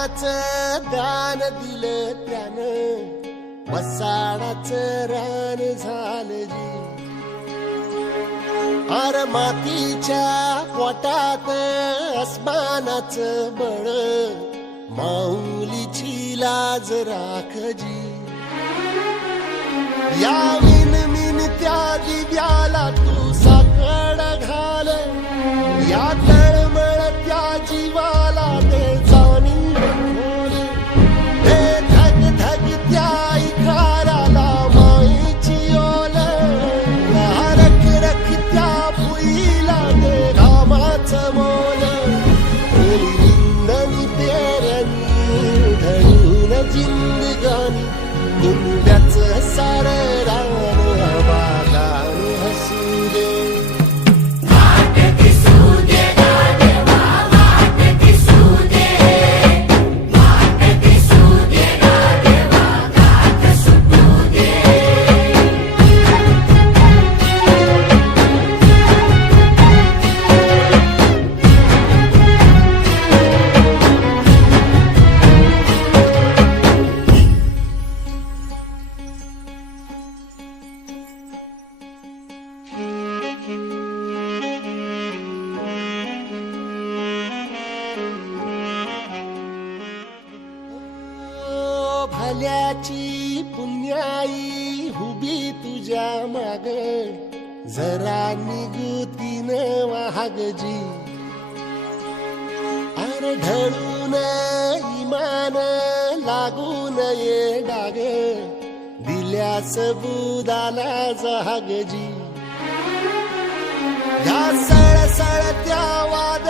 प्राणाचं दान दिलं त्यानं, वसाडाचं रान झालं जी. अर मातीच्या पोटात अस्मानाचं बळ, माऊलीची लाज राखजी. या मिनमिनत्या दिव्याला तू साकड घाल, या तळमळत्या जीवाला दे जाणीव खोल. हे धग धगत्या इकाराला माईची ओल, या रख रखत्या भुईला दे घामाचं मोल. निंदनी पेरणी धरून जिंदगानी, कुंड्याचं सारं रान आबादान हसू दे. भल्याची पुण्याई हुबी तुझ्या माग, जरा निगुतीन वाहगजी. अरे ढळून इमान लागून ये डाग, दिल्यास बुदाला जहागजी. या सळसळत्या वाद